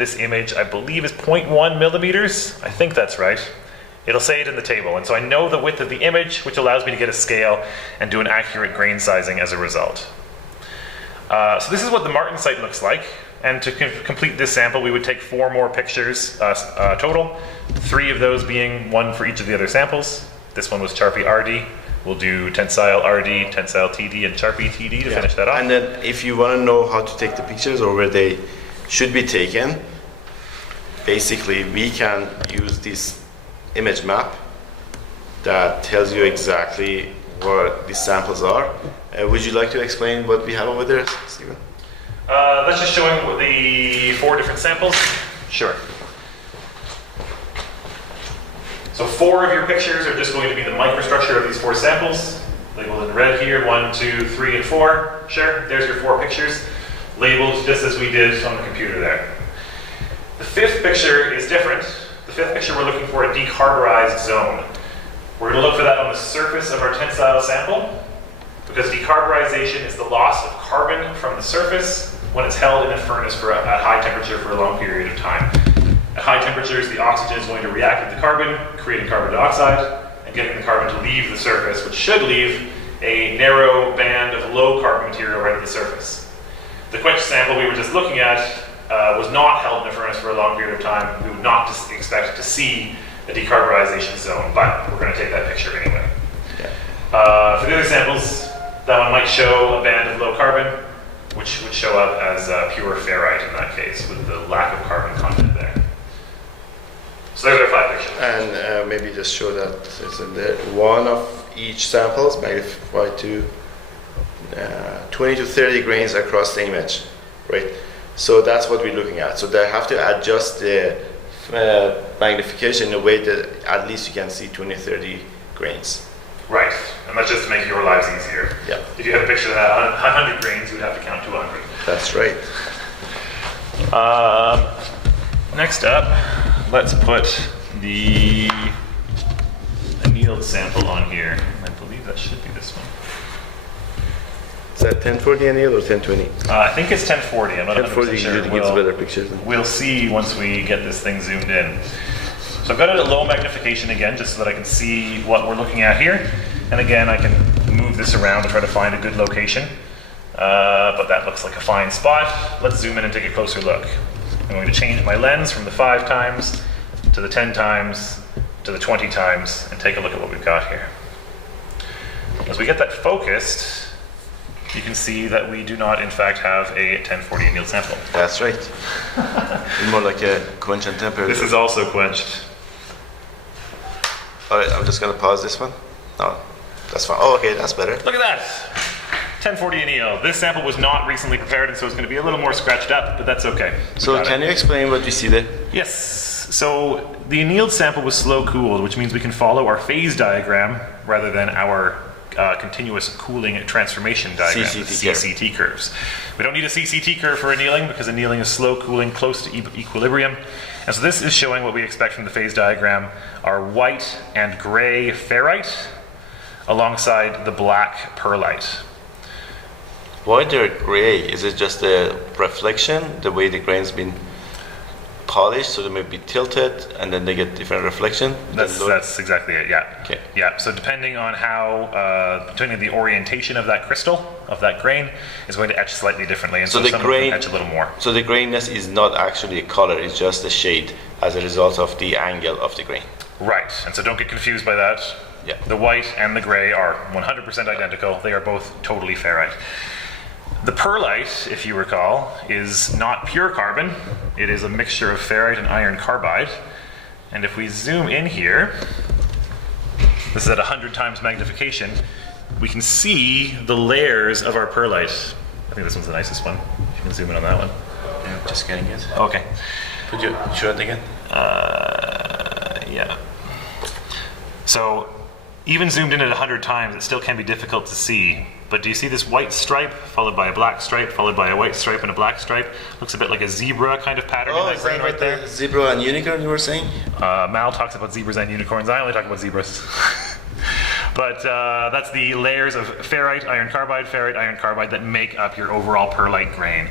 This image, I believe, is 0.1 millimeters. I think that's right. It'll say it in the table, and so I know the width of the image, which allows me to get a scale and do an accurate grain sizing as a result. So this is what the martensite looks like, and to complete this sample we would take 4 more pictures total, 3 of those being one for each of the other samples. This one was Charpy RD. We'll do tensile RD, tensile TD, and Charpy TD to finish that off. And then if you want to know how to take the pictures or where they should be taken, basically we can use this image map that tells you exactly what these samples are. Would you like to explain what we have over there, Stephen? That's just showing the 4 different samples. Sure. So 4 of your pictures are just going to be the microstructure of these 4 samples, labeled in red here, 1, 2, 3, and 4. Sure, there's your 4 pictures, labeled just as we did on the computer there. The 5th picture is different. The 5th picture, we're looking for a decarburized zone. We're going to look for that on the surface of our tensile sample, because decarburization is the loss of carbon from the surface when it's held in a furnace at high temperature for a long period of time. At high temperatures, the oxygen is going to react with the carbon, creating carbon dioxide, and getting the carbon to leave the surface, which should leave a narrow band of low carbon material right at the surface. The quench sample we were just looking at was not held in a furnace for a long period of time. We would not expect to see a decarburization zone, but we're going to take that picture anyway. For the other samples, that one might show a band of low carbon, which would show up as pure ferrite in that case, with the lack of carbon content there. So there's our 5 pictures. And maybe just show that it's in there. One of each samples magnified to 20 to 30 grains across the image, right? So that's what we're looking at. So they have to adjust the magnification in a way that at least you can see 20, 30 grains. Right, and that's just to make your lives easier. Yeah. If you had a picture that had 100 grains, you would have to count to 100. That's right. Next up, let's put the annealed sample on here. I believe that should be this one. Is that 1040 annealed or 1020? I think it's 1040. I'm not 1040 100% sure. usually gives better pictures. We'll see once we get this thing zoomed in. So I've got it at low magnification again, just so that I can see what we're looking at here. And again, I can move this around to try to find a good location. But that looks like a fine spot. Let's zoom in and take a closer look. I'm going to change my lens from the 5 times to the 10 times to the 20 times and take a look at what we've got here. As we get that focused, you can see that we do not in fact have a 1040 annealed sample. That's right. More like a quench and temper. This is also quenched. All right, I'm just going to pause this one. No, that's fine. Oh, okay, that's better. Look at that. 1040 anneal. This sample was not recently prepared, and so it's going to be a little more scratched up, but that's okay. So can you explain what we see there? Yes. So the annealed sample was slow cooled, which means we can follow our phase diagram rather than our continuous cooling transformation diagram, CCT curves. We don't need a CCT curve for annealing because annealing is slow cooling close to equilibrium. And so this is showing what we expect from the phase diagram, our white and gray ferrite alongside the black perlite. Why they're gray? Is it just the reflection, the way the grain's been polished, so they may be tilted, and then they get different reflection? That's exactly it, yeah. Okay. Yeah, so depending on how, depending on the orientation of that crystal, of that grain, is going to etch slightly differently, and so some can etch a little more. So the grainness is not actually a color, it's just a shade as a result of the angle of the grain. Right, and so don't get confused by that. Yeah. The white and the gray are 100% identical. They are both totally ferrite. The perlite, if you recall, is not pure carbon. It is a mixture of ferrite and iron carbide. And if we zoom in here, this is at 100 times magnification, we can see the layers of our perlite. I think this one's the nicest one. You can zoom in on that one. Yeah, just getting it. Okay. Could you show it again? Yeah. So even zoomed in at 100 times, it still can be difficult to see. But do you see this white stripe, followed by a black stripe, followed by a white stripe and a black stripe? Looks a bit like a zebra kind of pattern in that grain right there. Zebra and unicorn you were saying? Mal talks about zebras and unicorns. I only talk about zebras. But that's the layers of ferrite, iron carbide that make up your overall perlite grain.